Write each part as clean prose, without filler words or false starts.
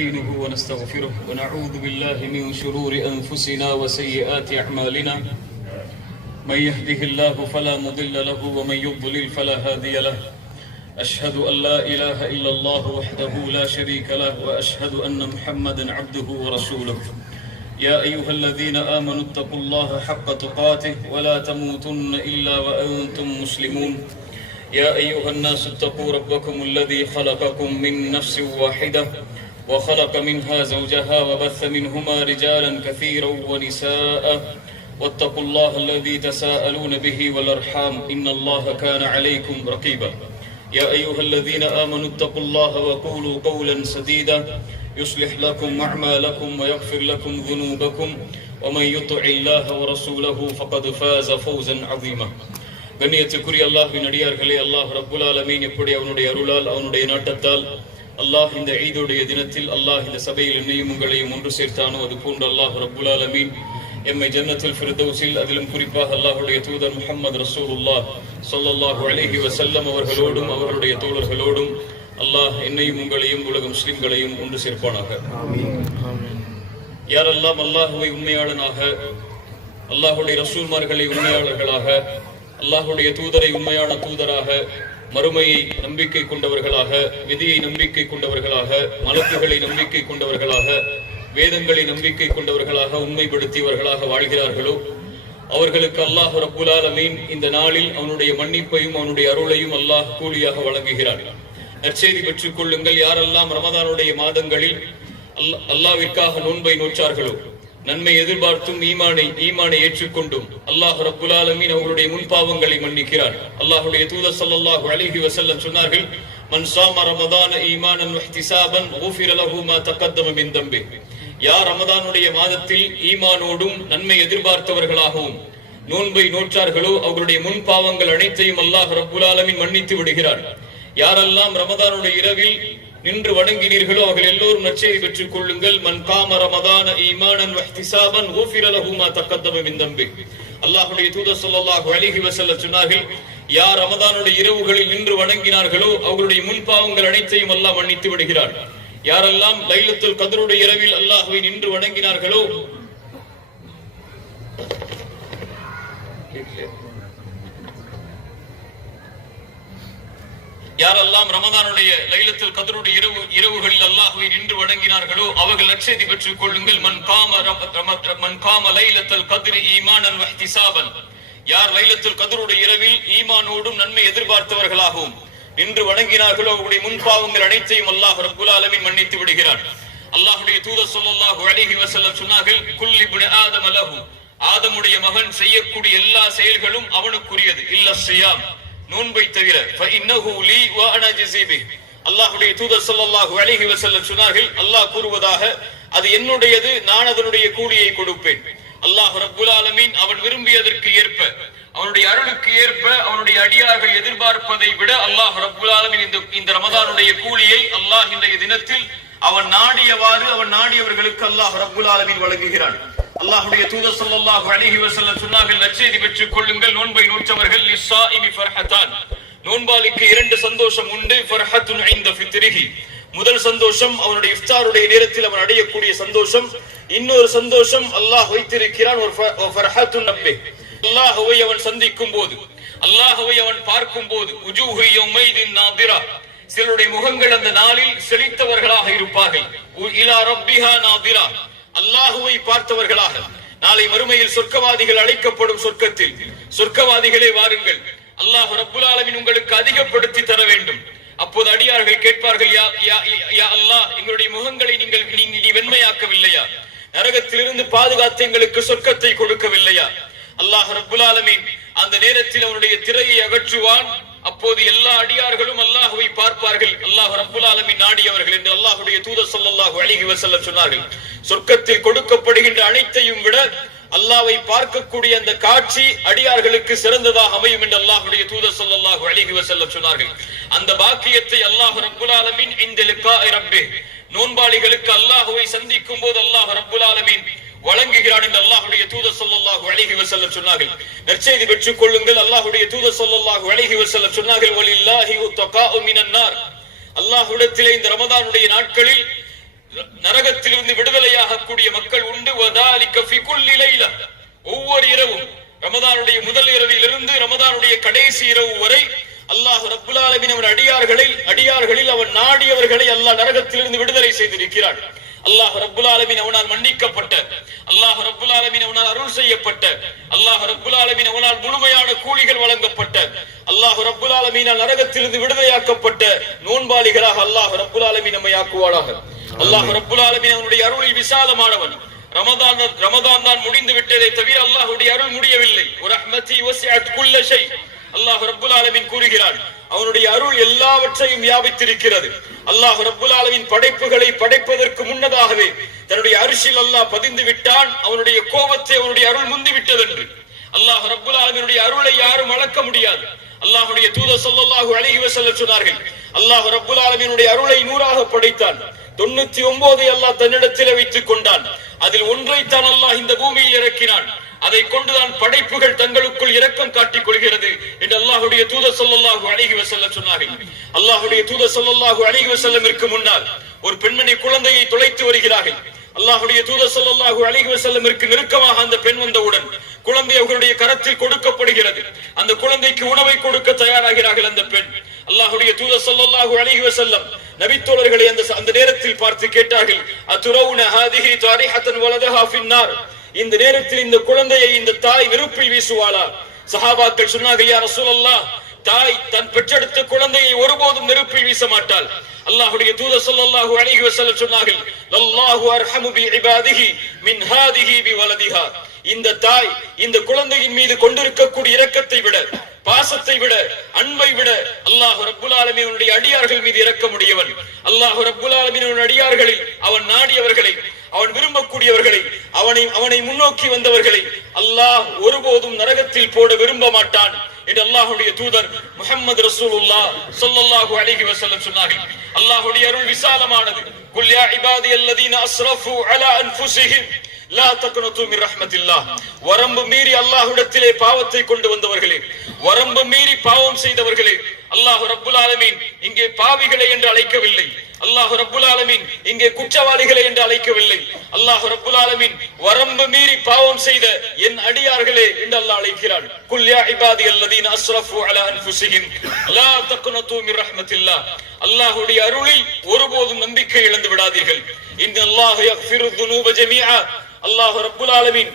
ونستعينه ونستغفره ونعوذ بالله من شرور أنفسنا وسيئات أعمالنا من يهده الله فلا مضل له ومن يضلل فلا هادي له أشهد أن لا إله إلا الله وحده لا شريك له وأشهد أن محمدا عبده ورسوله يا أيها الذين آمنوا اتقوا الله حق تقاته ولا تموتن إلا وأنتم مسلمون يا أيها الناس اتقوا ربكم الذي خلقكم من نفس واحدة وخلق منها زوجها وبث منهما رجالا كثيرا ونساء واتقوا الله الذي تساءلون به والأرحام إن الله كان عليكم رقيبا يا أيها الذين آمنوا اتقوا الله وقولوا قولا سديدا يصلح لكم أعمالكم ويغفر لكم ذنوبكم ومن يطع الله ورسوله فقد فاز فوزا عظيما கண்ணியத்துக்குரிய அல்லாஹ்வின் அடியார்களே, அல்லாஹ் ரப்புல் ஆலமீன் எப்படி அவனுடைய அருளால் அவனுடைய நாட்டத்தால் அல்லாஹ் இந்த ஈதுடைய தினத்தில் அல்லாஹ் இந்த சபையில் என்னையும் உங்களையும் ஒன்று சேர்த்தானோ அது போன்று அல்லாஹ் ரப்புல் ஆலமீன் எம்மை ஜன்னத்துல் ஃபிர்தௌஸில் அதிலும் குறிப்பாக அல்லாஹ்வுடைய தூதர் முஹம்மது ரசூலுல்லாஹ் ஸல்லல்லாஹு அலைஹி வஸல்லம் அவர்களோடும் அவர்களுடைய தோழர்களோடும் அல்லாஹ் என்னையும் உங்களையும் உலக முஸ்லிம்களையும் ஒன்று சேர்ப்பானாக. யாரெல்லாம் அல்லாஹ்வை உண்மையாளனாக, அல்லாஹ்வுடைய ரசூல்மார்களை உண்மையாளர்களாக, அல்லாஹ்வுடைய தூதரை உண்மையான தூதராக, மறுமையை நம்பிக்கை கொண்டவர்களாக, விதியை நம்பிக்கை கொண்டவர்களாக, மலக்குகளை நம்பிக்கை கொண்டவர்களாக, வேதங்களை நம்பிக்கை கொண்டவர்களாக, உண்மைப்படுத்தியவர்களாக வாழ்கிறார்களோ அவர்களுக்கு அல்லாஹ் ரப்புல் ஆலமீன் இந்த நாளில் அவனுடைய மன்னிப்பையும் அவனுடைய அருளையும் அல்லாஹ் கூலியாக வழங்குகிறார். நற்செய்தி பெற்றுக் கொள்ளுங்கள். யாரெல்லாம் ரமதானுடைய மாதங்களில் அல்லாஹ்விற்காக நோன்பை நோற்றார்களோ, நன்மை எதிர்பார்த்தும் ஈமானை ஏற்றுக்கொண்டும் அல்லாஹ் ரப்புல் ஆலமீன் அவர்களுடைய முன்பாவங்களை மன்னிக்கிறார். அல்லாஹ்வுடைய தூதர் ஸல்லல்லாஹு அலைஹி வஸல்லம் சொன்னார்கள், மன் ஸாம ரமதான ஈமானன் வஹ்திஸாபன் குஃபிர லஹு மா தகத்தம மின் தம்பி. யார் ரமதானுடைய மாதத்தில் ஈமானோடும் நன்மை எதிர்பார்த்தவர்களாகவும் நோன்பை நோற்றார்களோ அவர்களுடைய முன்பாவங்கள் அனைத்தையும் அல்லாஹ் ரப்புல் ஆலமீன் மன்னித்து விடுகிறார். யாரெல்லாம் ரமதானுடைய இரவில் நின்று வணங்கினீர்களோ அவர்கள் எல்லோரும் நற்செய்தி பெற்றுக் கொள்ளுங்கள். மன் காம ரமதான ஈமானன் வஹ்திஸாபன் குஃபிர லஹு மா தகத்தம மின் தம்பி. அல்லாஹ்வுடைய தூதர் ஸல்லல்லாஹு அலைஹி வஸல்லம் சொன்னார்கள், யார் ரமதானுடைய இரவுகளில் நின்று வணங்கினார்களோ அவர்களுடைய முன்பாவங்கள் அனைத்தையும் அல்லாஹ் மன்னித்து விடுகிறார். யாரெல்லாம் லைலத்துல் கத்ருடைய இரவில் அல்லாஹ்வை நின்று வணங்கினார்களோ யாரெல்லாம் ரமதானுடைய லைலத்துல் கத்ருடைய இரவுகளில் அல்லாஹ்வை நின்று வணங்கினார்களோ அவர்கள் நற்செய்தி பெற்றுக் கொள்ளுங்கள். மன் காம லைலத்துல் கத்ரி ஈமானன் வஹ்திஸாபன். யார் லைலத்துல் கத்ருடைய இரவில் ஈமானோடும் நன்மை எதிர்பார்த்தவர்களாகவும் நின்று வணங்கினார்களோ அவருடைய முன்பாவங்கள் அனைத்தையும் அல்லாஹ் ரப்புல் ஆலமீன் மன்னித்து விடுகிறார். அல்லாஹ்வுடைய தூதர் ஸல்லல்லாஹு அலைஹி வஸல்லம் சொன்னார்கள், குல்லி இப்னு ஆதம லஹு. ஆதமுடைய மகன் செய்யக்கூடிய எல்லா செயல்களும் அவனுக்குரியது, இல்ல ஸியாம், நோன்பை தவிர. ஃபஇன்னஹு லீ வ அனா ஜஸீ பிஹி. அல்லாஹ்வுடைய தூதர் ஸல்லல்லாஹு அலைஹி வஸல்லம் சொன்னார்கள், அல்லாஹ் கூறுவதாக, அது என்னுடையது, நான் அதனுடைய கூலியை கொடுப்பேன். அல்லாஹ் ரப்புல் ஆலமீன் அவன் விரும்பியதற்கு ஏற்ப, அவனுடைய அருளுக்கு ஏற்ப அவனுடைய அடியார்கள் எதிர்பார்ப்பதை விட அல்லாஹ் ரப்புல் ஆலமீன் இந்த ரமதானுடைய கூலியை அல்லாஹ் இன்றைய தினத்தில் அவன் நாடியவாறு அவன் நாடியவர்களுக்கு அல்லாஹ் ரப்புல் ஆலமீன் வழங்குகிறான். அல்லாஹ்வுடைய தூதர் ஸல்லல்லாஹு அலைஹி வஸல்லம் சொன்னார்கள், நற்செய்தி பெற்றுக் கொள்ளுங்கள். நோன்பை நோற்றவர்கள் லிஸ்ஸாயிமி ஃபர்ஹதான். நோன்பாளிக்கு இரண்டு சந்தோஷம் உண்டு. ஃபர்ஹத்துன் இன்த ஃபித்ரிஹி. முதல் சந்தோஷம் அவனுடைய இஃப்தாருடைய நேரத்தில் அவன் அடையக்கூடிய சந்தோஷம். இன்னொரு சந்தோஷம் அல்லாஹ் வைத்திருக்கிறான், ஃபர்ஹத்துன் நப்பி. அல்லாஹ்வை அவன் சந்திக்கும் போது, அல்லாஹ்வை அவன் பார்க்கும் போது, உஜூஹு யௌமைதின் நாதிரா. சிலருடைய முகங்கள் அந்த நாளில் செழித்தவர்களாக இருப்பார்கள். இலா ரப்பிஹா நாதிரா. அல்லாஹ்வை பார்த்தவர்களாக. நாளை மறுமையில் சொர்க்கவாதிகள் அழைக்கப்படும் சொர்க்கத்தில், சொர்க்கவாதிகளே வாருங்கள், அல்லாஹ் ரப்புல் ஆலமீன் உங்களுக்கு அதிகப்படுத்தி தர வேண்டும். அப்போது அடியார்கள் கேட்பார்கள், யா அல்லாஹ், எங்களுடைய முகங்களை நீ வெண்மையாக்கவில்லையா? நரகத்திலிருந்து பாதுகாத்து எங்களுக்கு சொர்க்கத்தை கொடுக்கவில்லையா? அல்லாஹ் ரப்புல் ஆலமீன் அந்த நேரத்தில் அவனுடைய திரையை அகற்றுவான். அப்போது எல்லா அடியார்களும் அல்லாஹ்வை பார்ப்பார்கள். அல்லாஹ் ரப்புல் ஆலமீன் நாடியவர்கள் என்று அல்லாஹ்வுடைய தூதர் ஸல்லல்லாஹு அலைஹி வஸல்லம் சொன்னார்கள். சொர்க்கத்தில் கொடுக்கப்படுகின்ற அனைத்தையும் விட அல்லாஹ்வை பார்க்கக்கூடிய அந்த காட்சி அடியார்களுக்கு சிறந்ததாக அமையும் என்று அல்லாஹ்வுடைய தூதர் ஸல்லல்லாஹு அலைஹி வஸல்லம் சொன்னார்கள். அந்த பாக்கியத்தை அல்லாஹ் ரப்புல் ஆலமீன் இந்த லிகாஇ ரப்பி, நோன்பாளிகளுக்கு அல்லாஹ்வை சந்திக்கும் போது அல்லாஹ் ரப்புல் ஆலமீன் வழங்குகிறான் என்று அல்லாஹ்வுடைய தூதர் ஸல்லல்லாஹு அலைஹி வஸல்லம் சொன்னார்கள். நற்செய்தி பெற்றுக் கொள்ளுங்கள். அல்லாஹ்வுடைய தூதர் ஸல்லல்லாஹு அலைஹி வஸல்லம் சொன்னார்கள், வலில்லாஹி உத்தகாஉ மினன் நார். அல்லாஹ்விடத்திலே இந்த ரமதானுடைய நாட்களில் நரகத்திலிருந்து விடுதலையாக கூடிய மக்கள் உண்டு. வதாலிக ஃபி குல்லி லைலா, ஒவ்வொரு இரவும் ரமதானுடைய முதல் இரவிலிருந்து ரமதானுடைய கடைசி இரவு வரை அல்லாஹ் ரப்புல் ஆலமீன் அவன் அடியார்களில் அவன் நாடியவர்களை அல்லாஹ் நரகத்திலிருந்து விடுதலை செய்திருக்கிறான். அல்லாஹ் ரப்புல் ஆலமீன் அவனால் மன்னிக்கப்பட்ட, அல்லாஹ் ரப்புல் ஆலமீன் அவனால் அருள் செய்யப்பட்ட, அல்லாஹ் ரப்புல் ஆலமீன் அவனால் முழுமையான கூலிகள் வழங்கப்பட்ட, அல்லாஹ் ரப்புல் ஆலமீனால் நரகத்திலிருந்து விடுதலையாக்கப்பட்ட நோன்பாளிகளாக அல்லாஹ் ரப்புல் ஆலமீன் நம்மை ஆக்குவானாக. அல்லாஹ் ரப்புல் ஆலமீன் அவனுடைய அருளில் விசாலமானவன். ரமதான் தான் முடிந்து விட்டதை தவிர அல்லாஹ்வுடைய அருள் முடியவில்லை. ரஹ்மதி வஸிஅத் குல்ல ஷை, அல்லாஹ் ரப்புல் ஆலமீன் கூறுகிறான், அவனுடைய அருள் எல்லாவற்றையும் வியாபித்திருக்கிறது. அல்லாஹ் ரப்புல் ஆலமீன் படைப்புகளை படைப்பதற்கு முன்னதாகவே தன்னுடைய அரிசில் அல்லாஹ் பதிந்து விட்டான். அவனுடைய கோபத்தை அவனுடைய அருள் முந்தி விட்டது என்று. அல்லாஹ் ரப்புல் ஆலமீனுடைய அருளை யாரும் அளக்க முடியாது. அல்லாஹ்வுடைய தூதர் ஸல்லல்லாஹு அலைஹி வஸல்லம் சொன்னார்கள், அல்லாஹ் ரப்புல் ஆலமீனுடைய அருளை 100ஆக படைத்தான், 99 அல்லாஹ் தன்னிடத்தில் வைத்துக் கொண்டான். அதில் ஒன்றைத்தான் அல்லாஹ் இந்த பூமியில் இறக்கினான். அதை கொண்டுதான் படைப்புகள் தங்களுக்குள் இரக்கம் காட்டிக் கொள்கிறது என்று அல்லாஹ்வுடைய தூதர் ஸல்லல்லாஹு அலைஹி வஸல்லம் சொன்னார்கள். அல்லாஹ்வுடைய தூதர் ஸல்லல்லாஹு அலைஹி வஸல்லமிற்கு முன்னால் ஒரு பெண்மணி குழந்தையை தொலைத்து வருகிறார்கள். அல்லாஹ்வுடைய தூதர் ஸல்லல்லாஹு அலைஹி வஸல்லமிற்கு நெருக்கமாக அந்த பெண் வந்தவுடன் குழந்தை அவர்களுடைய கரத்தில் கொடுக்கப்படுகிறது. அந்த குழந்தைக்கு உணவை கொடுக்க தயாராகிறார்கள் அந்த பெண். அல்லாஹ்வுடைய தூதர் ஸல்லல்லாஹு அலைஹி வஸல்லம் நபித்தோழர்களை அந்த நேரத்தில் பார்த்து கேட்டார்கள், அதுரவுன ஹாதிஹி தாரிஹத்தன் வலதஹா ஃபின்னார், இந்த நேரத்தில் இந்த குழந்தையை இந்த தாய் நெருப்பில் வீசுவாளா? சஹாபாக்கள் சொன்னார்கள், யா ரசூலல்லாஹ், தாய் தன் பெற்றெடுத்த குழந்தையை ஒருபோதும் நெருப்பில் வீச மாட்டாள். அல்லாஹ்வுடைய தூதர் ஸல்லல்லாஹு அலைஹி வஸல்லம் சொன்னார்கள், லல்லாஹு அர்ஹமு பி இபாதிஹி மின் ஹாதிஹி பி வலதிஹா, இந்த தாய் இந்த குழந்தையின் மீது கொண்டிருக்கக்கூடிய இரக்கத்தை விட, பாசத்தை விட, அன்பை விட அல்லாஹ் ரப்புல் ஆலமீனுடைய அடியார்கள் மீது இரக்கமுடையவன். அல்லாஹ் ரப்புல் ஆலமீனுடைய அடியார்களில் அவன் நாடியவர்களை, அவன் விரும்பக்கூடியவர்களை, அவனை முன்னோக்கி வந்தவர்களை அல்லாஹ் ஒருபோதும் நரகத்தில் போட விரும்ப மாட்டான் என்று அல்லாஹ்வுடைய தூதர் முஹம்மது ரசூலுல்லாஹ் ஸல்லல்லாஹு அலைஹி வஸல்லம் சொன்னார்கள். அல்லாஹ்வுடைய அருள் விசாலமானது. குல் யா இபாதியல்லதீன அஸ்ரஃபு அலா அன்ஃபுஸிஹிம் லா தக்னது மின் ரஹ்மத்தில்லாஹ், வரம்பு மீறி அல்லாஹ்விடத்திலே பாவத்தை கொண்டு வந்தவர்களே, வரம்பு மீறி பாவம் செய்தவர்களே, அல்லாஹ் ரப்புல் ஆலமீன் இங்கே பாவிகளை என்று அழைக்கவில்லை. அல்லாஹ் ரப்புல் ஆலமீன் இங்கே குற்றவாளிகளை என்று அழைக்கவில்லை. அல்லாஹ் ரப்புல் ஆலமீன் வரம்பு மீறி பாவம் செய்த என் அடியார்களே என்று அல்லாஹ் அழைக்கிறான். குல் யா இபாதியல்லதீன அஸ்ரஃபு அலா அன்ஃபுஸிஹிம் லா தக்னது மின் ரஹ்மத்தில்லாஹ், அல்லாஹ்வுடைய அருளில் ஒருபோதும் நம்பிக்கை இழந்து விடாதீர்கள். இன்னல்லாஹ யக்ஃபிரு ذுனூப ஜமீஆ, அல்லாஹ் ரப்புல் ஆலமீன்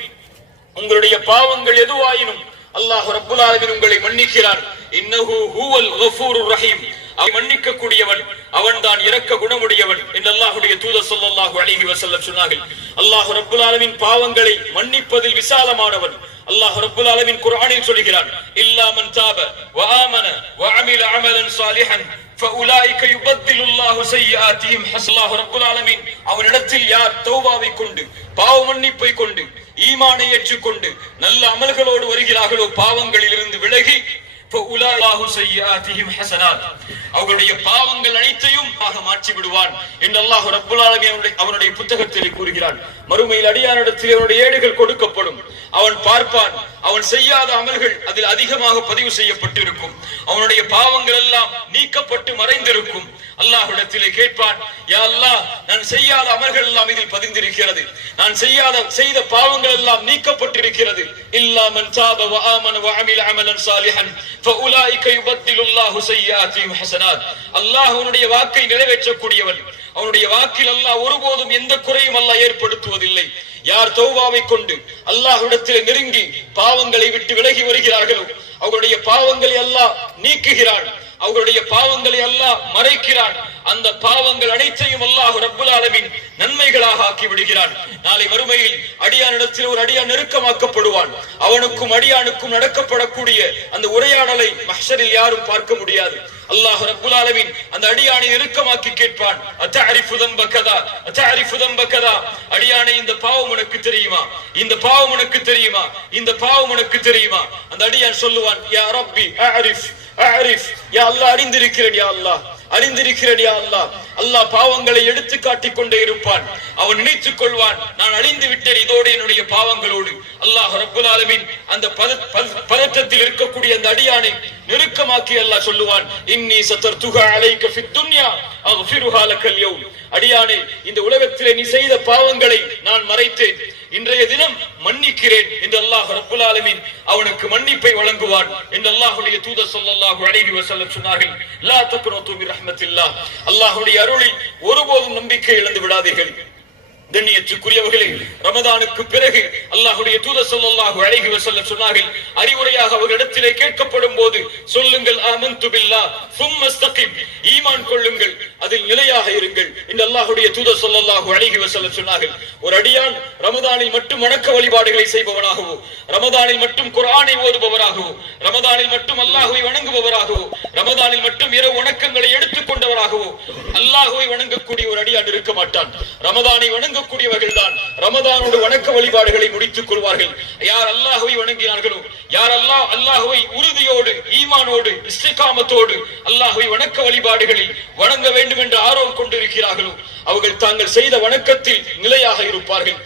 உங்களுடைய பாவங்கள் எதுவாயினும் அல்லாஹ் ரப்புல் ஆலமீன் உங்களை மன்னிக்கிறான். இன்னஹு ஹுவல் கஃபூருர் ரஹீம், அவன் மன்னிக்க கூடியவன், அவன் தான் இரக்க குணமுடையவன் என்று அல்லாஹ்வுடைய தூதர் ஸல்லல்லாஹு அலைஹி வஸல்லம் சொன்னார்கள். அல்லாஹ் ரப்புல் ஆலமீன் பாவங்களை மன்னிப்பதில் விசாலமானவன். அல்லாஹ் ரப்புல் ஆலமீன் குர்ஆனில் சொல்கிறான், இல்லா மன் தாப வ ஆமன வ அமில அமலன் சாலிஹன் ஃபஉலாயிக யுபத்திலுல்லாஹு ஸய்யிஆத்திஹிம் ஹஸனாத். அல்லாஹ் ரப்புல் ஆலமீன் அவனிடத்தில் யார் தௌபாவை கொண்டு, பாவ மன்னிப்பை கொண்டு, ஈமானை ஏற்றுக்கொண்டு நல்ல அமல்களோடு வருகிறார்களோ, பாவங்களில் இருந்து விலகி அவர்களுடைய பாவங்கள் அனைத்தையும் மாற்றி விடுவான் என்று அல்லாஹ் ரப்புல் ஆலமீன் அவனுடைய புத்தகத்தில் கூறுகிறான். மறுமையில் அடியானிடத்தில் அவனுடைய ஏடுகள் கொடுக்கப்படும். அவன் பார்ப்பான், அவன் செய்யாத அமல்கள் அதில் அதிகமாக பதிவு செய்யப்பட்டிருக்கும். அவனுடைய பாவங்கள் எல்லாம் நீக்கப்பட்டு மறைந்திருக்கும். அல்லாஹ்விடத்திலே கேட்பான், யா அல்லாஹ், நான் செய்யாத அமல்கள் எல்லாம் இதில் பதிந்திருக்கிறது, நான் செய்த பாவங்கள் எல்லாம் நீக்கப்பட்டிருக்கிறது. இல்லா மன் தாப வ ஆமன வ அமில அமலன் சாலிஹன் ஃபஉலாயிக யுபத்திலுல்லாஹு ஸய்யிஆத்திஹிம் ஹஸனாத். அல்லாஹ் அவனுடைய வாக்கை நிறைவேற்றக்கூடியவன். அவனுடைய வாக்கில் அல்லாஹ் ஒருபோதும் எந்த குறையும் அல்லாஹ் ஏற்படுத்துவதில்லை. யார் தௌபாவை கொண்டு அல்லாஹ்விடத்தில் நெருங்கி பாவங்களை விட்டு விலகி வருகிறார்களோ, அவர்களுடைய பாவங்களை அல்லாஹ் நீக்குகிறான், அவர்களுடைய பாவங்களை அல்லாஹ் மறைக்கிறான். அந்த பாவங்கள் அனைத்தையும் அல்லாஹ் ரப்புல் ஆலமீன் நன்மைகளாக ஆக்கி விடுகிறான். நாளை மறுமையில் அடியானிடத்தில் ஒரு அடியான் நெருக்கமாக்கப்படுவான். அவனுக்கும் அடியானுக்கும் நடக்கப்படக்கூடிய அந்த உரையாடலை மஹ்ஷரில் யாரும் பார்க்க முடியாது. அல்லாஹ் ரப்புல் ஆலமீன் அந்த அடியானை நெருக்கமாக்கி கேட்பான், அத்தஅரிஃபு தம்ப கதா அத்தஅரிஃபு தம்ப கதா, அடியானே இந்த பாவம் உனக்கு தெரியுமா, இந்த பாவம் உனக்கு தெரியுமா, இந்த பாவம் உனக்கு தெரியுமா? அந்த அடியான் சொல்லுவான், யா ரப்பி அஅரிஃப் அஅரிஃப், யா அல்லாஹ் அறிந்திருக்கிறேன், யா அல்லாஹ் அறிந்திருக்கிறேன், யா அல்லாஹ். அல்லாஹ் பாவங்களை எடுத்து காட்டிக் கொண்டே இருப்பான். அவன் நினைத்துக் கொள்வான், நான் அழிந்து விட்டேன் இதோடு என்னுடைய பாவங்களோடு. அல்லாஹ் ரப்புல் ஆலமீன் அந்த பதற்றத்தில் இருக்கக்கூடிய அந்த அடியானை நெருக்கமாக்கி அல்லாஹ் சொல்லுவான், இன்னி சதர்துஹா அலைக ஃபித் துன்யா அக்ஃபிருஹா லக்கல் யௌம். அடியானே, இந்த உலகத்திலே நீ செய்த பாவங்களை நான் மறைத்தேன், இன்றைய தினம் மன்னிக்கிறேன் என்று அல்லாஹ் ரப்பல் ஆலமீன் அவனுக்கு மன்னிப்பை வழங்குவான் என்று அல்லாஹ்வுடைய தூதர் ஸல்லல்லாஹு அலைஹி வஸல்லம் சொன்னார்கள். லா தக்னது மின் ரஹ்மத்தில்லாஹ், அல்லாஹ்வுடைய அருளில் ஒருபோதும் நம்பிக்கை இழந்து விடாதீர்கள். கண்ணியத்துக்குரியவர்களே, ரமதானுக்கு பிறகு அல்லாஹ்வுடைய தூதர் ஸல்லல்லாஹு அலைஹி வஸல்லம் சொன்னார்கள், அறிவுரையாக அவர்களிடத்திலே கேட்கப்படும் போது சொல்லுங்கள், ஆமன்து பில்லாஹ் சும்ம இஸ்தகிம், ஈமான் கொள்ளுங்கள், அதில் நிலையாக இருங்கள் என்று அல்லாஹ்வுடைய தூதர் ஸல்லல்லாஹு அலைஹி வஸல்லம் சொன்னார்கள். ஒரு அடியான் ரமதானில் மட்டும் வணக்க வழிபாடுகளை செய்பவனாகவோ, ரமதானில் மட்டும் குர்ஆனை ஓதுபவராகவோ, ரமதானில் மட்டும் அல்லாஹ்வை வணங்குபவராகவோ, ரமதானில் மட்டும் இரவு வணக்கங்களை எடுத்துக் கொண்டவராகவோ அல்லாஹ்வை வணங்கக்கூடிய ஒரு அடியான் இருக்க மாட்டான். ரமதானை வணங்கக்கூடியவர்கள் தான் ரமதானோடு வணக்க வழிபாடுகளை முடித்துக் கொள்வார்கள். யார் அல்லாஹ்வை வணங்கினார்களோ, யார் அல்லாஹ்வை உறுதியோடு ஈமானோடு இஸ்திகாமத்தோடு அல்லாஹ்வை வணக்க வழிபாடுகளில் வணங்க வேண்டும் என்று ஆர்வம் கொண்டிருக்கிறார்களோ அவர்கள் தாங்கள் செய்த வணக்கத்தில் நிலையாக இருப்பார்கள்.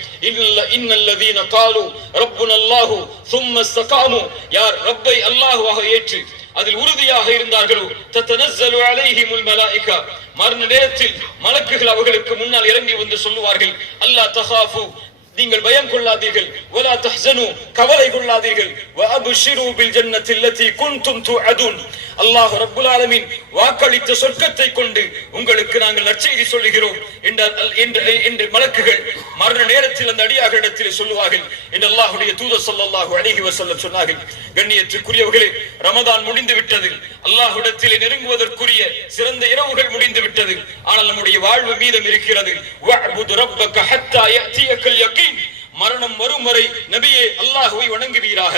இன்னல்லதீன காலு ரப்புனல்லாஹு சும்ம இஸ்தகாமு, யார் ரப்பை அல்லாஹ்வாக ஏற்று அதில் உறுதியாக இருந்தார்களோ தத்தனஸ்ஸலு அலைஹிமுல் மலாயிகா, மரண நேரத்தில் மலக்குகள் அவர்களுக்கு முன்னால் இறங்கி வந்து சொல்லுவார்கள், அல்லா தஹாஃபு, நீங்கள் பயம் கொள்ளாதீர்கள், வலா தஹ்ஸனு, கவலை கொள்ளாதீர்கள், வஅப்ஷிரு பில் ஜன்னத்தி அல்லதி குன்தும் துஅதுன், அல்லாஹ் ரப்பல் ஆலமீன் வாக்களித்த சொர்க்கத்தை கொண்டு உங்களுக்கு நாங்கள் நற்செய்தி சொல்லுகிறோம் என்று மலக்குகள் மரண நேரத்தில் அந்த அடியார்களிடத்தில் சொல்லுவார்கள் என்று அல்லாஹ்வுடைய தூதர் ஸல்லல்லாஹு அலைஹி வஸல்லம் சொன்னார்கள். கண்ணியத்துக்குரியவர்களே, ரமதான் முடிந்து விட்டது, அல்லாஹ்விடத்திலே நெருங்குவதற்குரிய சிறந்த இரவுகள் முடிந்து விட்டது. ஆனால் நம்முடைய வாழ்வு மீதம் இருக்கிறது. வஅபுது ரப்பக ஹத்தா யஅதியகல் யகீன், மரணம் வரும் வரை நபியே அல்லாஹ்வை வணங்குவீராக,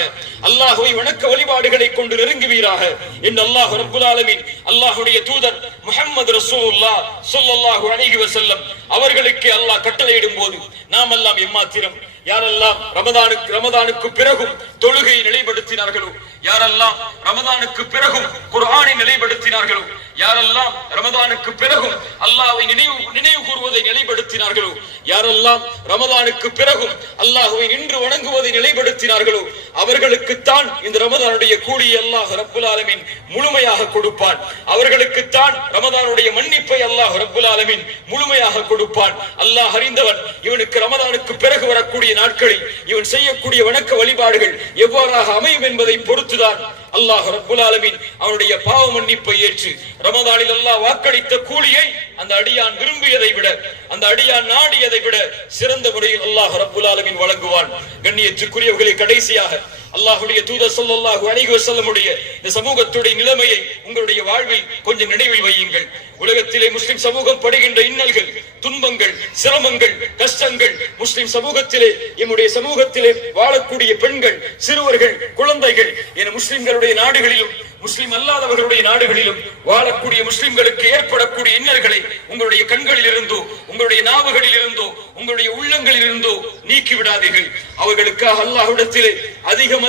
அல்லாஹ்வை வணக்க வழிபாடுகளை கொண்டு நெருங்குவீராக என்று அல்லாஹ் ரப்பல் ஆலமீன் அல்லாஹ்வுடைய தூதர் முஹம்மது ரசூலுல்லாஹ் ஸல்லல்லாஹு அலைஹி வஸல்லம் அவர்களுக்கு அல்லாஹ் கட்டளையிடும் போது நாம் எல்லாம் எம்மாத்திரம், யாரெல்லாம் ரமதானுக்கு பிறகும் தொழுகையை நிலைப்படுத்தினார்களோ, யாரெல்லாம் ரமதானுக்கு பிறகும் குர்ஆனை நிலைப்படுத்தினார்களோ, யாரெல்லாம் ரமதானுக்கு பிறகும் அல்லாஹ்வை நினைவு கூறுவதை நிலைப்படுத்தினார்களோ, யாரெல்லாம் ரமதானுக்கு பிறகும் அல்லாஹ்வை நின்று வணங்குவதை நிலைப்படுத்தினார்களோ அவர்களுக்குத்தான் இந்த ரமதானுடைய கூலியை அல்லாஹ் ரப்பல் ஆலமீன் முழுமையாக கொடுப்பான். அவர்களுக்குத்தான் ரமதானுடைய மன்னிப்பை அல்லாஹ் ரப்பல் ஆலமீன் முழுமையாக கொடுப்பான். அல்லாஹ் அறிந்தவன். இவனுக்கு ரமதானுக்கு பிறகு வரக்கூடிய நாட்களில் இவன் செய்யக்கூடிய வணக்க வழிபாடுகள் எவ்வாறாக அமையும் என்பதை பொறுத்துதான் அல்லாஹ் ரப்பல் ஆலமீன் அவனுடைய பாவ மன்னிப்பை ஏற்று ரமதானில் அல்லாஹ் வாக்களித்த கூலியை அந்த அடியான் விரும்பியதை விட, அந்த அடியான் நாடியதை விட சிறந்த முறையில் அல்லாஹ் ரப்பல் ஆலமீன் வழங்குவான். கண்ணியத்துக்குரியவர்களே, கடைசியாக அல்லாஹ்வுடைய தூதர் ஸல்லல்லாஹு அலைஹி வஸல்லமுடைய இந்த சமூகத்துடைய நிலைமையை உங்களுடைய வாழ்வில் கொஞ்சம் நினைவில் வையுங்கள். உலகத்திலே முஸ்லிம் சமூகம் படுகின்ற இன்னல்கள், துன்பங்கள், சிரமங்கள், கஷ்டங்கள், முஸ்லிம் சமூகத்திலே நம்முடைய சமூகத்திலே வாழக்கூடிய பெண்கள், சிறுவர்கள், குழந்தைகள் என முஸ்லிம்களுடைய நாடுகளிலும் முஸ்லிம் அல்லாதவர்களுடைய நாடுகளிலும் வாழக்கூடிய முஸ்லிம்களுக்கு ஏற்படக்கூடிய இன்னல்களை உங்களுடைய கண்களில் இருந்தோ, உங்களுடைய நாவுகளில் இருந்தோ, உங்களுடைய உள்ளங்களில் இருந்தோ நீக்கி விடாதீர்கள். அவர்களுக்காக அல்லாஹ்விடத்திலே அதிகம்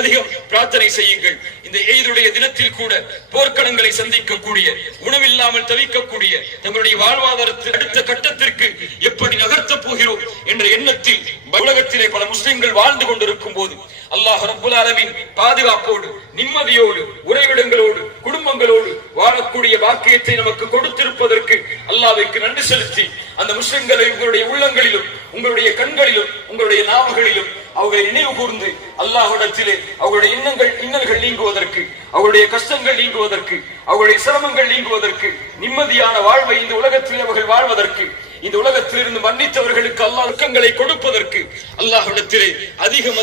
பிரார்த்தனை செய்யுங்கள். இந்த ஈதுடைய தினத்தில் கூட போர்க்களங்களை சந்திக்கக்கூடிய, உணவில்லாமல் தவிக்கக்கூடிய, தங்களுடைய வாழ்வாதாரத்தில் அடுத்த கட்டத்திற்கு எப்படி நகர்த்தப் போகிறோம் என்ற எண்ணத்தில் உலகத்திலே பல முஸ்லிம்கள் வாழ்ந்து கொண்டிருக்கும் போது அல்லாஹ் ரப்பல் ஆலமீன் பாதுகாப்போடு, நிம்மதியோடு, உறைவிடங்களோடு, குடும்பங்களோடு வாழக்கூடிய பாக்கியத்தை நமக்கு கொடுத்திருப்பதற்கு அல்லாஹ்வுக்கு நன்றி செலுத்தி அந்த முஸ்லிம்களை உங்களுடைய உள்ளங்களிலும், உங்களுடைய கண்களிலும், உங்களுடைய நாவுகளிலும் அவர்களை நினைவு கூர்ந்து அல்லாஹ்விடத்திலே அவர்களுடைய இன்னல்கள் நீங்குவதற்கு, அவருடைய கஷ்டங்கள் நீங்குவதற்கு, அவருடைய சிரமங்கள் நீங்குவதற்கு, நிம்மதியான வாழ்வை இந்த உலகத்தில் அவர்கள் வாழ்வதற்கு, இந்த உலகத்திலிருந்து மன்னித்தவர்களுக்கு அல்லாஹ் இலக்கங்களை கொடுப்பதற்கு அல்லாஹ்விடத்திலே அதிகம்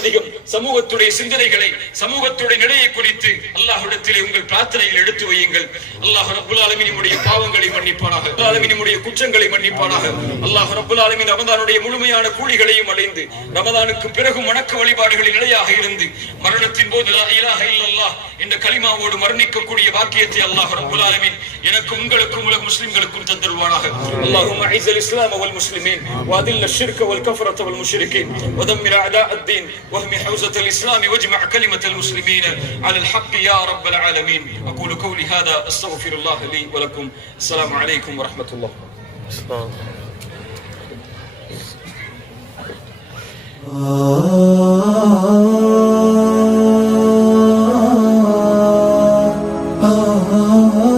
சமூகத்துடைய சிந்தனைகளை, சமூகத்துடைய நிலையை குறித்து அல்லாஹ்விடத்திலே உங்கள் பிரார்த்தனையில் எடுத்து வையுங்கள். அல்லாஹ் ரப்பல் ஆலமீன் நம்முடைய பாவங்களை மன்னிப்பானாக, ரப்பல் ஆலமீன் நம்முடைய குற்றங்களை மன்னிப்பானாக. அல்லாஹ் ரப்பல் ஆலமீன் ரமதானுடைய முழுமையான கூலிகளையும் அடைந்து ரமதானுக்கு பிறகு வணக்க வழிபாடுகளில் நிலையாக இருந்து மரணத்தின் போது லா இலாஹ இல்லல்லாஹ் என்ற கலிமாவோடு மரணிக்கக்கூடிய பாக்கியத்தை அல்லாஹ் ரப்பல் ஆலமீன் எனக்கும் உங்களுக்கும் உலக முஸ்லிம்களுக்கும் தந்தருவானாக. அல்லாஹும்ம அஇஸ்ஸல் இஸ்லாம் வல் முஸ்லிமீன் வஅதில் الشرك والكفرة والمشركين ودمر أعداء الدين واهم حوزة الإسلام واجمع كلمة المسلمين على الحق يا رب العالمين. أقول قولي هذا أستغفر الله لي ولكم. السلام عليكم ورحمة الله. ah, ah.